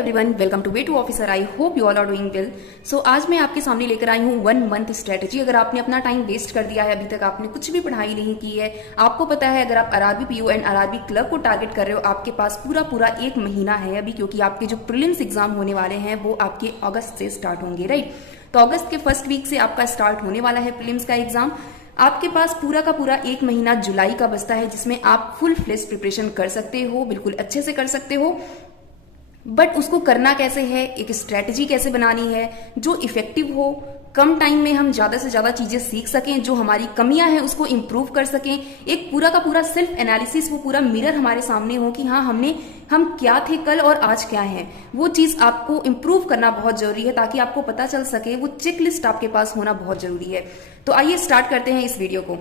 Everyone, welcome to way to officer. I hope you all are doing well. So आज मैं आपके सामने लेकर आई हूँ 1 मंथ स्ट्रेटेजी। अगर आपने अपना टाइम वेस्ट कर दिया है, अभी तक आपने कुछ भी पढ़ाई नहीं की है, आपको पता है अगर आप RRB PO and RRB clerk को टारगेट कर रहे हो, आपके पास पूरा 1 महीना है अभी, क्योंकि आपके जो प्रीलिम्स एग्जाम होने वाले हैं वो आपके अगस्त से स्टार्ट होंगे, राइट। तो अगस्त के फर्स्ट वीक से आपका स्टार्ट होने वाला है प्रीलिम्स का एग्जाम। आपके पास पूरा 1 महीना जुलाई का बचता है, जिसमें आप फुल फ्लेज प्रिपरेशन कर सकते हो, बिल्कुल अच्छे से कर सकते हो। बट उसको करना कैसे है, एक स्ट्रेटजी कैसे बनानी है जो इफेक्टिव हो, कम टाइम में हम ज्यादा से ज्यादा चीजें सीख सकें, जो हमारी कमियां हैं उसको इंप्रूव कर सकें, एक पूरा सेल्फ एनालिसिस, वो पूरा मिरर हमारे सामने हो कि हाँ हम क्या थे कल और आज क्या है, वो चीज आपको इंप्रूव करना बहुत जरूरी है ताकि आपको पता चल सके। वो चेक लिस्ट आपके पास होना बहुत जरूरी है। तो आइए स्टार्ट करते हैं इस वीडियो को।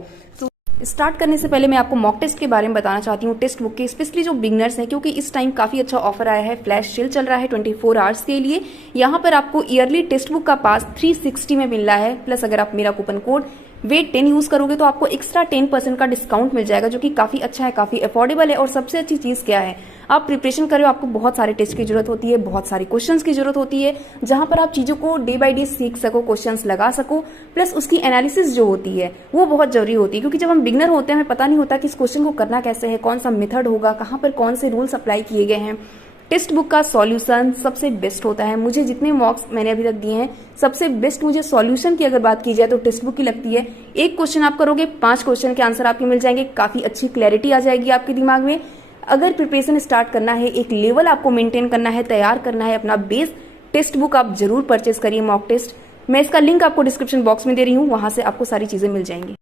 स्टार्ट करने से पहले मैं आपको मॉक टेस्ट के बारे में बताना चाहती हूँ, टेक्स्ट बुक के, स्पेशली जो बिगनर्स हैं, क्योंकि इस टाइम काफी अच्छा ऑफर आया है, फ्लैश सेल चल रहा है 24 आवर्स के लिए। यहाँ पर आपको ईयरली टेक्स्ट बुक का पास 360 में मिल रहा है, प्लस अगर आप मेरा कूपन कोड वेट 10 यूज करोगे तो आपको एक्स्ट्रा 10% का डिस्काउंट मिल जाएगा, जो कि काफी अच्छा है, काफी अफोर्डेबल है। और सबसे अच्छी चीज क्या है, आप प्रिपरेशन कर रहे हो, आपको बहुत सारे टेस्ट की जरूरत होती है, बहुत सारे क्वेश्चंस की जरूरत होती है, जहां पर आप चीजों को डे बाय डे सीख सको, क्वेश्चंस लगा सको, प्लस उसकी एनालिसिस जो होती है वो बहुत जरूरी होती है। क्योंकि जब हम बिगनर होते हैं, हमें पता नहीं होता कि इस क्वेश्चन को करना कैसे है, कौन सा मेथड होगा, कहाँ पर कौन से रूल्स अप्लाई किए गए हैं। टेक्स्ट बुक का सॉल्यूशन सबसे बेस्ट होता है। मुझे जितने मॉक्स मैंने अभी तक दिए हैं, सबसे बेस्ट मुझे सॉल्यूशन की अगर बात की जाए तो टेक्स्ट बुक की लगती है। एक क्वेश्चन आप करोगे, 5 क्वेश्चन के आंसर आपके मिल जाएंगे, काफी अच्छी क्लैरिटी आ जाएगी आपके दिमाग में। अगर प्रिपरेशन स्टार्ट करना है, एक लेवल आपको मेंटेन करना है, तैयार करना है अपना बेस, टेक्स्ट बुक आप जरूर परचेस करिए, मॉक टेस्ट। मैं इसका लिंक आपको डिस्क्रिप्शन बॉक्स में दे रही हूँ, वहां से आपको सारी चीजें मिल जाएंगी।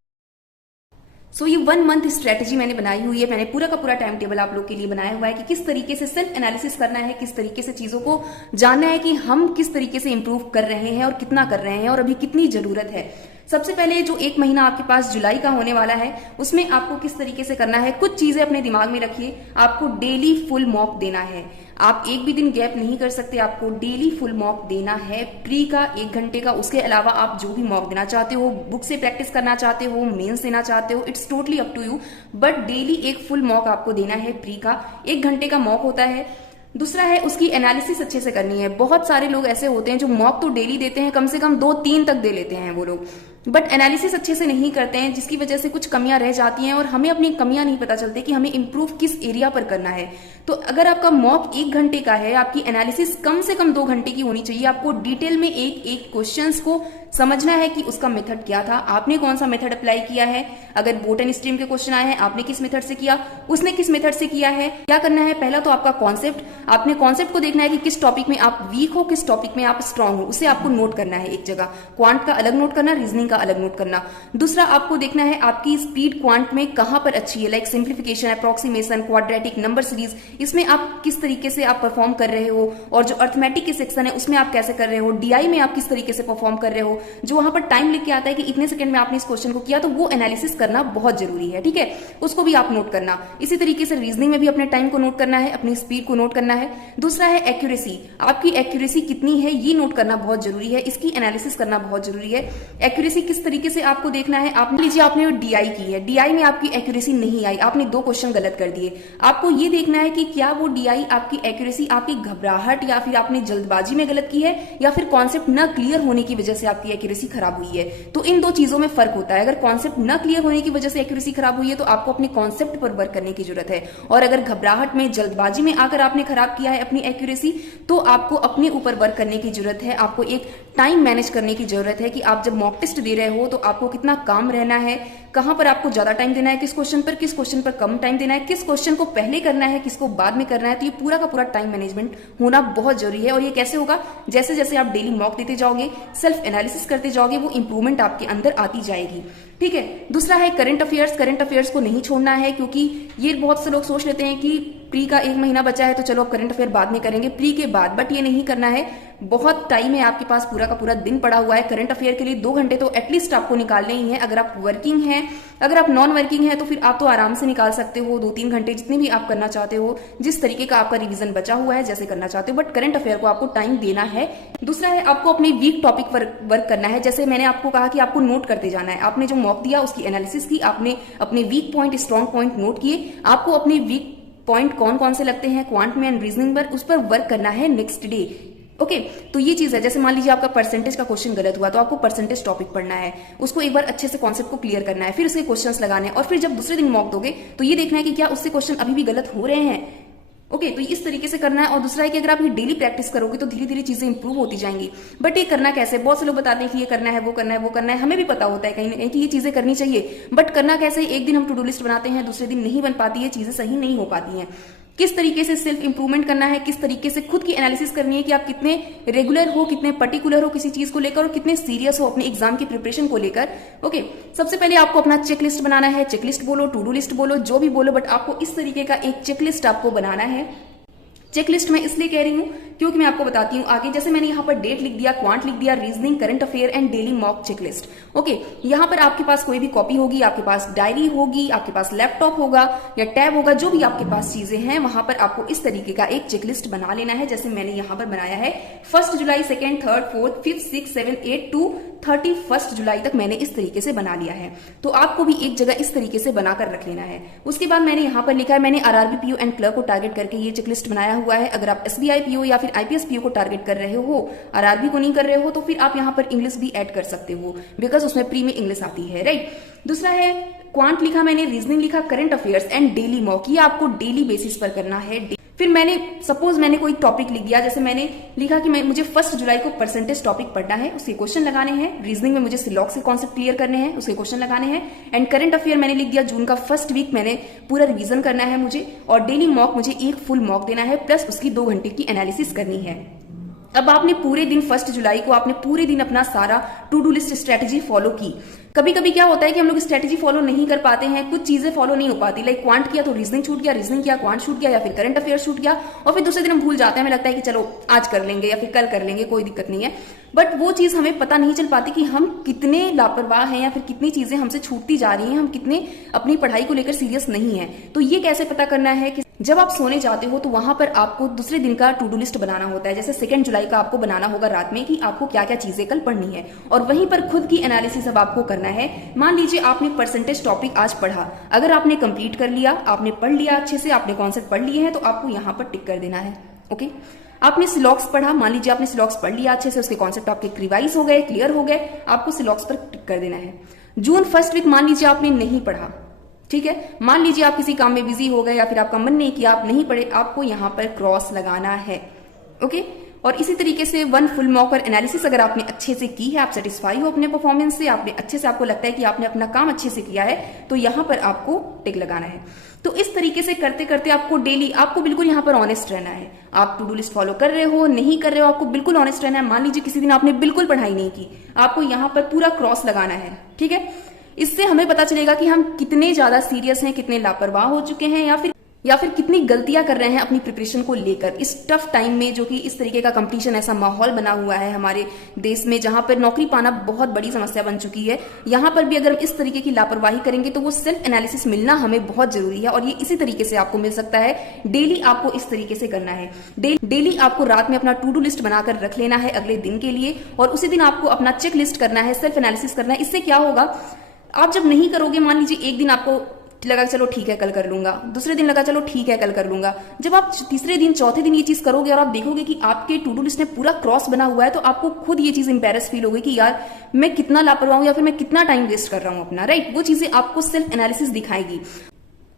सो ये 1 मंथ स्ट्रेटेजी मैंने बनाई हुई है, मैंने पूरा का पूरा टाइम टेबल आप लोग के लिए बनाया हुआ है कि किस तरीके से सेल्फ एनालिसिस करना है, किस तरीके से चीजों को जानना है कि हम किस तरीके से इंप्रूव कर रहे हैं और कितना कर रहे हैं और अभी कितनी जरूरत है। सबसे पहले जो 1 महीना आपके पास जुलाई का होने वाला है, उसमें आपको किस तरीके से करना है, कुछ चीजें अपने दिमाग में रखिए। आपको डेली फुल मॉक देना है, आप एक भी दिन गैप नहीं कर सकते, आपको डेली फुल मॉक देना है, प्री का 1 घंटे का। उसके अलावा आप जो भी मॉक देना चाहते हो, बुक से प्रैक्टिस करना चाहते हो, मेंस देना चाहते हो, it's totally up to you, but daily एक फुल मॉक आपको देना है। प्री का 1 घंटे का मॉक होता है। दूसरा है उसकी एनालिसिस अच्छे से करनी है। बहुत सारे लोग ऐसे होते हैं जो मॉक तो डेली देते हैं, कम से कम 2-3 तक दे लेते हैं वो लोग, बट एनालिसिस अच्छे से नहीं करते हैं, जिसकी वजह से कुछ कमियां रह जाती हैं और हमें अपनी कमियां नहीं पता चलती कि हमें इंप्रूव किस एरिया पर करना है। तो अगर आपका मॉक 1 घंटे का है, आपकी एनालिसिस कम से कम 2 घंटे की होनी चाहिए। आपको डिटेल में एक क्वेश्चंस को समझना है कि उसका मेथड क्या था, आपने कौन सा मेथड अप्लाई किया है। अगर बोटनी स्ट्रीम के क्वेश्चन आए हैं, आपने किस मेथड से किया, उसने किस मेथड से किया है। क्या करना है, पहला तो आपका कॉन्सेप्ट, आपने कॉन्सेप्ट को देखना है कि किस टॉपिक में आप वीक हो, किस टॉपिक में आप स्ट्रांग हो, उसे आपको नोट करना है एक जगह। क्वांट का अलग नोट करना, रीजनिंग का अलग नोट करना। दूसरा आपको देखना है आपकी स्पीड क्वांट में कहां पर अच्छी है, like simplification, approximation, quadratic, number series, इसमें आप किस तरीके से आप परफॉर्म कर रहे हो, और जो अर्थमेटिक के सेक्शन है उसमें आप कैसे कर रहे हो, डीआई में आप किस तरीके से परफॉर्म कर रहे हो, जो वहां पर टाइम लिख के आता है कि इतने सेकंड में आपने इस क्वेश्चन को किया, तो वो एनालिसिस करना बहुत जरूरी है, ठीक है, उसको भी आप नोट करना। इसी तरीके से रीजनिंग में भी अपने टाइम को नोट करना है, अपनी स्पीड को नोट करना है। दूसरा है एक्यूरेसी, आपकी एक्यूरेसी कितनी है ये नोट करना बहुत जरूरी है, इसकी एनालिसिस करना बहुत जरूरी है। एक्यूरेसी किस तरीके से आपको देखना है, आप लीजिए आपने डीआई की है, डीआई में आपकी एक्यूरेसी नहीं आई, आपने 2 क्वेश्चन गलत कर दिए, आपको ये देखना है कि क्या वो डीआई आपकी एक्यूरेसी आपकी घबराहट या फिर आपने जल्दबाजी में गलत की है, या फिर कॉन्सेप्ट न क्लियर होने की वजह से आपकी एक्यूरेसी खराब हुई है। तो इन 2 चीजों में फर्क होता है। अगर कॉन्सेप्ट न क्लियर होने की वजह से एक्यूरेसी खराब हुई है तो आपको अपने कॉन्सेप्ट पर वर्क करने की जरूरत है, और अगर घबराहट में, जल्दबाजी में आकर आपने खराब किया है अपनी एक्यूरेसी, तो आपको अपने ऊपर वर्क करने की जरूरत है। आपको एक टाइम मैनेज करने की जरूरत है कि आप जब मॉक टेस्ट दे रहे हो तो आपको कितना काम रहना है, कहां पर आपको ज्यादा टाइम देना है, किस क्वेश्चन पर कम टाइम देना है, किस क्वेश्चन को पहले करना है, किसको बाद में करना है। तो ये पूरा का पूरा टाइम मैनेजमेंट होना बहुत जरूरी है। और ये कैसे होगा, जैसे जैसे आप डेली मॉक देते जाओगे, सेल्फ एनालिसिस करते जाओगे, वो इंप्रूवमेंट आपके अंदर आती जाएगी, ठीक है। दूसरा है करंट अफेयर्स। करंट अफेयर्स को नहीं छोड़ना है, क्योंकि ये बहुत से लोग सोच लेते हैं कि प्री का 1 महीना बचा है तो चलो अब करंट अफेयर बाद में करेंगे, प्री के बाद, बट ये नहीं करना है। बहुत टाइम है आपके पास, पूरा का पूरा दिन पड़ा हुआ है। करंट अफेयर के लिए 2 घंटे तो एटलीस्ट आपको निकालने ही है। अगर आप वर्किंग हैं, अगर आप नॉन वर्किंग हैं तो फिर आप तो आराम से निकाल सकते हो 2-3 घंटे, जितने भी आप करना चाहते हो, जिस तरीके का आपका रिवीजन बचा हुआ है, जैसे करना चाहते हो, बट करंट अफेयर को आपको टाइम देना है। दूसरा है आपको अपने वीक टॉपिक पर वर्क करना है। जैसे मैंने आपको कहा कि आपको नोट करते जाना है, आपने जो मॉक दिया उसकी एनालिसिस की, आपने अपने weak point, strong point note किए, आपको अपने वीक पॉइंट कौन कौन से लगते हैं क्वांट में एंड रीजनिंग पर, उस पर वर्क करना है नेक्स्ट डे। ओके तो ये चीज है। जैसे मान लीजिए आपका परसेंटेज का क्वेश्चन गलत हुआ तो आपको परसेंटेज टॉपिक पढ़ना है, उसको एक बार अच्छे से कॉन्सेप्ट को क्लियर करना है, फिर उसके क्वेश्चंस लगाने हैं, और फिर जब दूसरे दिन मॉक दोगे तो ये देखना है कि क्या उससे क्वेश्चन अभी भी गलत हो रहे हैं। ओके तो इस तरीके से करना है। और दूसरा है कि अगर आप ये डेली प्रैक्टिस करोगे तो धीरे धीरे चीजें इंप्रूव होती जाएंगी। बट ये करना कैसे, बहुत से लोग बताते हैं कि ये करना है, वो करना है, वो करना है, हमें भी पता होता है कहीं ना कहीं कि ये चीजें करनी चाहिए, बट करना कैसे। एक दिन हम टू डू लिस्ट बनाते हैं, दूसरे दिन नहीं बन पाती है, चीजें सही नहीं हो पाती हैं। किस तरीके से सेल्फ इंप्रूवमेंट करना है, किस तरीके से खुद की एनालिसिस करनी है कि आप कितने रेगुलर हो, कितने पर्टिकुलर हो किसी चीज को लेकर, और कितने सीरियस हो अपने एग्जाम की प्रिपरेशन को लेकर। ओके सबसे पहले आपको अपना चेकलिस्ट बनाना है। चेकलिस्ट बोलो, टू डू लिस्ट बोलो, जो भी बोलो, बट आपको इस तरीके का एक चेकलिस्ट आपको बनाना है। चेकलिस्ट मैं इसलिए कह रही हूं क्योंकि मैं आपको बताती हूं आगे। जैसे मैंने यहाँ पर डेट लिख दिया, क्वांट लिख दिया, reasoning, current affair and daily mock checklist. Okay यहाँ पर आपके पास कोई भी कॉपी होगी, आपके पास डायरी होगी, आपके पास लैपटॉप होगा या टैब होगा, जो भी आपके पास चीजें हैं, वहां पर आपको इस तरीके का एक चेकलिस्ट बना लेना है। जैसे मैंने यहाँ पर बनाया है 1 जुलाई, 2nd, 3rd, 4th, 5th, 6th, 7th, 8th to 31 जुलाई तक मैंने इस तरीके से बना लिया है। तो आपको भी एक जगह इस तरीके से बनाकर रख लेना है। उसके बाद मैंने यहाँ पर लिखा है, मैंने आरआरबी पीओ एंड क्लर्क को टारगेट करके ये चेकलिस्ट बनाया हुआ है। अगर आप एसबीआई पीओ या फिर आईपीएस पीओ को टारगेट कर रहे हो, आरआरबी को नहीं कर रहे हो, तो फिर आप यहाँ पर इंग्लिश भी ऐड कर सकते हो, बिकॉज उसमें प्री में इंग्लिश आती है, राइट। दूसरा है क्वांट लिखा मैंने, रीजनिंग लिखा, current affairs and daily mock, ये आपको डेली बेसिस पर करना है। फिर मैंने सपोज मैंने कोई टॉपिक लिख दिया, जैसे मैंने लिखा कि मुझे 1 जुलाई को परसेंटेज टॉपिक पढ़ना है, उसके क्वेश्चन लगाने हैं। रीजनिंग में मुझे सिलॉक्स के कॉन्सेप्ट क्लियर करने हैं, उसके क्वेश्चन लगाने हैं। एंड करंट अफेयर मैंने लिख दिया, जून का फर्स्ट वीक मैंने पूरा रिवीजन करना है मुझे। और डेली मॉक मुझे एक फुल मॉक देना है, प्लस उसकी 2 घंटे की एनालिसिस करनी है। अब आपने पूरे दिन 1 जुलाई को आपने पूरे दिन अपना सारा to do list strategy follow की। कभी कभी क्या होता है कि हम लोग स्ट्रेटेजी फॉलो नहीं कर पाते हैं, कुछ चीजें फॉलो नहीं हो पाती। लाइक क्वांट किया तो रीजनिंग छूट गया, रीजनिंग किया क्वांट छूट गया, या फिर करंट अफेयर छूट गया, और फिर दूसरे दिन हम भूल जाते हैं। हमें लगता है कि चलो आज कर लेंगे या फिर कल कर लेंगे, कोई दिक्कत नहीं है। बट वो चीज हमें पता नहीं चल पाती कि हम कितने लापरवाह हैं या फिर कितनी चीजें हमसे छूटती जा रही हैं, हम कितने अपनी पढ़ाई को लेकर सीरियस नहीं है। तो ये कैसे पता करना है कि जब आप सोने जाते हो तो वहां पर आपको दूसरे दिन का टू डू लिस्ट बनाना होता है। जैसे 2 जुलाई का आपको बनाना होगा रात में कि आपको क्या क्या चीजें कल पढ़नी है, और वहीं पर खुद की एनालिसिस अब आपको करना है। मान लीजिए आपने परसेंटेज टॉपिक आज पढ़ा, अगर आपने कंप्लीट कर लिया, आपने पढ़ लिया अच्छे से, आपने कॉन्सेप्ट पढ़ लिए हैं, तो आपको यहाँ पर टिक कर देना है। ओके आपने सिलॉक्स पढ़ा, मान लीजिए आपने सिलॉक्स पढ़ लिया अच्छे से, उसके कॉन्सेप्ट आपके रिवाइज हो गए, क्लियर हो गए, आपको सिलॉक्स पर टिक कर देना है। जून फर्स्ट वीक मान लीजिए आपने नहीं पढ़ा, ठीक है, मान लीजिए आप किसी काम में बिजी हो गए या फिर आपका मन नहीं किया, आप नहीं पढ़े, आपको यहाँ पर क्रॉस लगाना है। ओके और इसी तरीके से 1 फुल मॉक और एनालिसिस अगर आपने अच्छे से की है, आप सेटिस्फाई हो अपने परफॉर्मेंस से, आपने अच्छे से, आपको लगता है कि आपने अपना काम अच्छे से किया है, तो यहाँ पर आपको टिक लगाना है। तो इस तरीके से करते करते आपको डेली, आपको बिल्कुल यहाँ पर ऑनेस्ट रहना है। आप टू डू लिस्ट फॉलो कर रहे हो नहीं कर रहे हो, आपको बिल्कुल ऑनेस्ट रहना है। मान लीजिए किसी दिन आपने बिल्कुल पढ़ाई नहीं की, आपको यहाँ पर पूरा क्रॉस लगाना है, ठीक है। इससे हमें पता चलेगा कि हम कितने ज्यादा सीरियस हैं, कितने लापरवाह हो चुके हैं, या फिर कितनी गलतियां कर रहे हैं अपनी प्रिपरेशन को लेकर इस टफ टाइम में, जो कि इस तरीके का कंपटीशन, ऐसा माहौल बना हुआ है हमारे देश में जहां पर नौकरी पाना बहुत बड़ी समस्या बन चुकी है। यहां पर भी अगर हम इस तरीके की लापरवाही करेंगे तो वो सेल्फ एनालिसिस मिलना हमें बहुत जरूरी है, और ये इसी तरीके से आपको मिल सकता है। डेली आपको इस तरीके से करना है। डेली आपको रात में अपना टू डू लिस्ट बनाकर रख लेना है अगले दिन के लिए, और उसी दिन आपको अपना चेक लिस्ट करना है, सेल्फ एनालिसिस करना है। इससे क्या होगा, आप जब नहीं करोगे, मान लीजिए एक दिन आपको लगा चलो ठीक है कल कर लूंगा, दूसरे दिन लगा चलो ठीक है कल कर लूंगा, जब आप तीसरे दिन चौथे दिन ये चीज करोगे और आप देखोगे कि आपके टू डू लिस्ट में पूरा क्रॉस बना हुआ है, तो आपको खुद ये चीज एम्बैरेस फील होगी कि यार मैं कितना लापरवाह हूं या फिर मैं कितना टाइम वेस्ट कर रहा हूं अपना, राइट। वो चीजें आपको सेल्फ एनालिसिस दिखाएगी।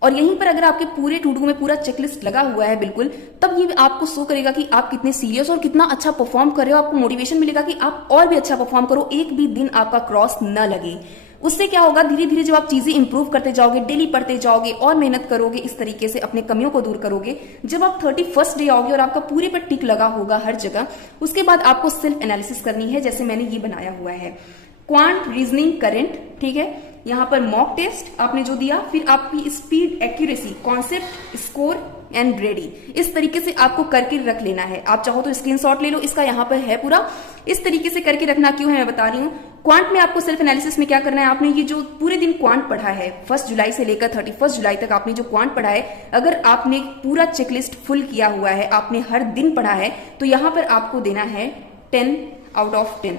और यहीं पर अगर आपके पूरे टू डू में पूरा चेकलिस्ट लगा हुआ है बिल्कुल, तब ये आपको शो करेगा कि आप कितने सीरियस और कितना अच्छा परफॉर्म कर रहे हो। आपको मोटिवेशन मिलेगा कि आप और भी अच्छा परफॉर्म करो, एक भी दिन आपका क्रॉस न लगे। उससे क्या होगा, धीरे धीरे जब आप चीजें इंप्रूव करते जाओगे, डेली पढ़ते जाओगे और मेहनत करोगे, इस तरीके से अपने कमियों को दूर करोगे, जब आप 31st डे आओगे और आपका पूरे पर टिक लगा होगा हर जगह, उसके बाद आपको सेल्फ एनालिसिस करनी है, जैसे मैंने ये बनाया हुआ है। क्वांट, रीजनिंग, करंट, ठीक है, यहाँ पर मॉक टेस्ट आपने जो दिया, फिर आपकी speed, accuracy, concept, score and ready, इस तरीके से आपको करके रख लेना है। आप चाहो तो स्क्रीनशॉट ले लो, इसका यहाँ पर है पूरा। इस तरीके से करके रखना क्यों है मैं बता रही हूँ। क्वांट में आपको सेल्फ एनालिसिस में क्या करना है, आपने ये जो पूरे दिन क्वांट पढ़ा है 1 जुलाई से लेकर 31 जुलाई तक आपने जो क्वांट पढ़ा है, अगर आपने पूरा चेकलिस्ट फुल किया हुआ है, आपने हर दिन पढ़ा है, तो यहाँ पर आपको देना है 10 out of 10।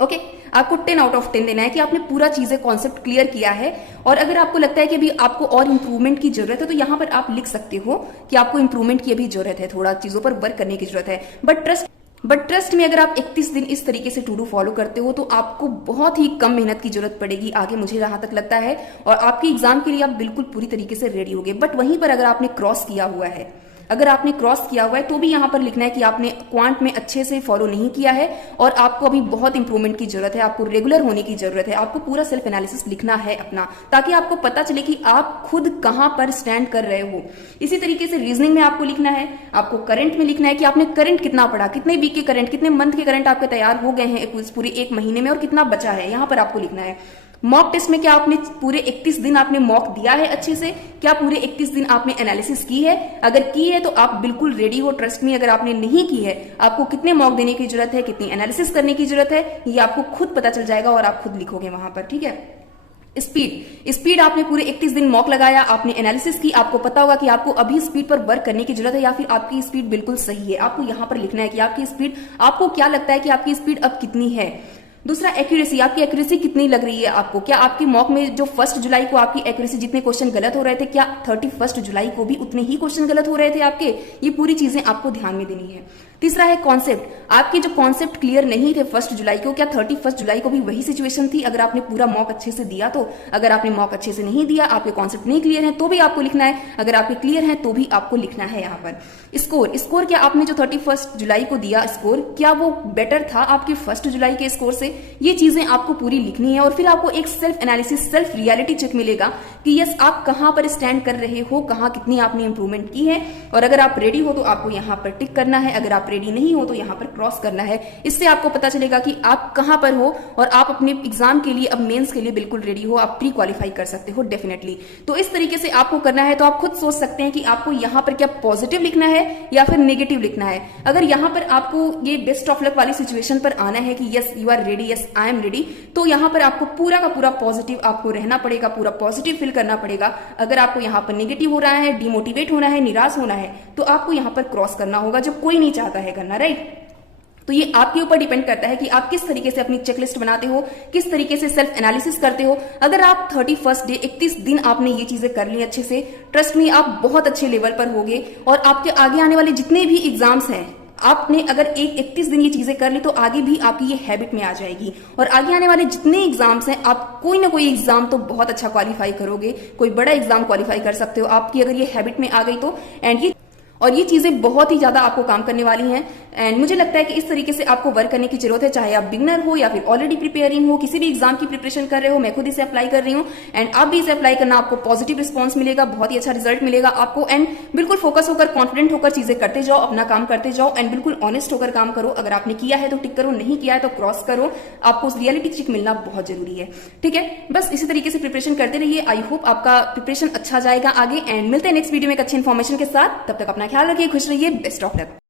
ओके आपको 10 आउट ऑफ 10 देना है कि आपने पूरा चीजें कॉन्सेप्ट क्लियर किया है। और अगर आपको लगता है कि अभी आपको और इंप्रूवमेंट की जरूरत है तो यहाँ पर आप लिख सकते हो कि आपको इंप्रूवमेंट की अभी जरूरत है, थोड़ा चीजों पर वर्क करने की जरूरत है। बट ट्रस्ट में अगर आप 31 दिन इस तरीके से टू डू फॉलो करते हो तो आपको बहुत ही कम मेहनत की जरूरत पड़ेगी आगे, मुझे जहां तक लगता है, और आपके एग्जाम के लिए आप बिल्कुल पूरी तरीके से रेडी होगे। बट वहीं पर अगर आपने क्रॉस किया हुआ है, तो भी यहां पर लिखना है कि आपने क्वांट में अच्छे से फॉलो नहीं किया है और आपको अभी बहुत इंप्रूवमेंट की जरूरत है, आपको रेगुलर होने की जरूरत है, आपको पूरा सेल्फ एनालिसिस लिखना है अपना, ताकि आपको पता चले कि आप खुद कहां पर स्टैंड कर रहे हो। इसी तरीके से रीजनिंग में आपको लिखना है, आपको करंट में लिखना है कि आपने करंट कितना पढ़ा, कितने वीक के करंट, कितने मंथ के करंट आपके तैयार हो गए हैं पूरे एक महीने में और कितना बचा है, यहां पर आपको लिखना है। मॉक टेस्ट में क्या आपने पूरे 31 दिन आपने मॉक दिया है अच्छे से, क्या पूरे 31 दिन आपने एनालिसिस की है? अगर की है तो आप बिल्कुल रेडी हो, ट्रस्ट में। अगर आपने नहीं की है, आपको कितने मॉक देने की जरूरत है, कितनी एनालिसिस करने की जरूरत है, ये आपको खुद पता चल जाएगा और आप खुद लिखोगे वहां पर, ठीक है। स्पीड आपने पूरे 31 दिन मॉक लगाया, आपने एनालिसिस की, आपको पता होगा कि आपको अभी स्पीड पर वर्क करने की जरूरत है या फिर आपकी स्पीड बिल्कुल सही है। आपको यहां पर लिखना है कि आपकी स्पीड, आपको क्या लगता है कि आपकी स्पीड अब कितनी है। दूसरा एक्यूरेसी, आपकी एक्यूरेसी कितनी लग रही है आपको, क्या आपकी मॉक में जो 1 जुलाई को आपकी एक्यूरेसी जितने क्वेश्चन गलत हो रहे थे, क्या 31 जुलाई को भी उतने ही क्वेश्चन गलत हो रहे थे आपके? ये पूरी चीजें आपको ध्यान में देनी है। तीसरा है कॉन्सेप्ट, आपके जो कॉन्सेप्ट क्लियर नहीं थे 1 जुलाई को, क्या 31 जुलाई को भी वही सिचुएशन थी अगर आपने पूरा मॉक अच्छे से दिया तो? अगर आपने मॉक अच्छे से नहीं दिया, आपके कॉन्सेप्ट नहीं क्लियर है तो भी आपको लिखना है, अगर आपके क्लियर है तो भी आपको लिखना है। यहाँ पर स्कोर, क्या आपने जो 31 जुलाई को दिया स्कोर, क्या वो बेटर था आपके 1 जुलाई के स्कोर से? ये चीजें आपको पूरी लिखनी है और फिर आपको एक self analysis, self reality check मिलेगा कि यस आप कहां पर स्टैंड कर रहे हो, कहां कितनी आपने इंप्रूवमेंट की है। और अगर आप रेडी हो तो आपको यहां पर टिक करना है, अगर आप रेडी नहीं हो तो यहां पर क्रॉस करना है। इससे आपको पता चलेगा कि आप कहां पर हो और आप अपने एग्जाम के लिए, अब मेंस के लिए बिल्कुल रेडी हो, आप प्री क्वालिफाई कर सकते हो डेफिनेटली। तो इस तरीके से आपको करना है। तो आप खुद सोच सकते हैं कि आपको यहां पर क्या पॉजिटिव लिखना है या फिर नेगेटिव लिखना है। अगर यहां पर आपको ये बेस्ट ऑफ लक वाली सिचुएशन पर आना है कि yes you are ready, yes I am ready, तो यहां पर आपको पूरा का पूरा पॉजिटिव आपको रहना पड़ेगा, पूरा पॉजिटिव फील करना पड़ेगा। अगर आपको यहां पर नेगेटिव हो रहा है, डिमोटिवेट होना है, निराश होना है, तो आपको यहां पर क्रॉस करना होगा, जो कोई नहीं चाहता है करना, राइट। तो ये आपके ऊपर डिपेंड करता है कि आप किस तरीके से अपनी चेकलिस्ट बनाते हो, किस तरीके से सेल्फ एनालिसिस करते हो। अगर आप 31 डे 31 दिन आपने ये चीजें कर ली अच्छे से, ट्रस्ट में आप बहुत अच्छे लेवल पर होगे और आपके आगे आने वाले जितने भी एग्जाम्स हैं, आपने अगर 31 दिन ये चीजें कर ली तो आगे भी आपकी ये हैबिट में आ जाएगी और आगे आने वाले जितने एग्जाम्स हैं आप कोई ना कोई एग्जाम तो बहुत अच्छा क्वालिफाई करोगे, कोई बड़ा एग्जाम क्वालिफाई कर सकते हो आपकी अगर ये हैबिट में आ गई तो। और ये चीजें बहुत ही ज्यादा आपको काम करने वाली हैं एंड मुझे लगता है कि इस तरीके से आपको वर्क करने की जरूरत है, चाहे आप बिगनर हो या फिर ऑलरेडी प्रिपेयरिंग हो, किसी भी एग्जाम की प्रिपरेशन कर रहे हो। मैं खुद इसे अप्लाई कर रही हूँ एंड आप भी इसे अप्लाई करना, आपको पॉजिटिव रिस्पॉन्स मिलेगा, बहुत ही अच्छा रिजल्ट मिलेगा आपको। एंड बिल्कुल फोकस होकर, कॉन्फिडेंट होकर चीजें करते जाओ, अपना काम करते जाओ एंड बिल्कुल ऑनेस्ट होकर काम करो। अगर आपने किया है तो टिक करो, नहीं किया है तो क्रॉस करो। आपको उस रियलिटी चेक मिलना बहुत जरूरी है, ठीक है। बस इसी तरीके से प्रिपरेशन करते रहिए। आई होप आपका प्रिपरेशन अच्छा जाएगा आगे एंड मिलते हैं नेक्स्ट वीडियो में एक अच्छी इन्फॉर्मेशन के साथ। तब तक अपना ख्याल रखिए, खुश रहिए, बेस्ट ऑफ लक।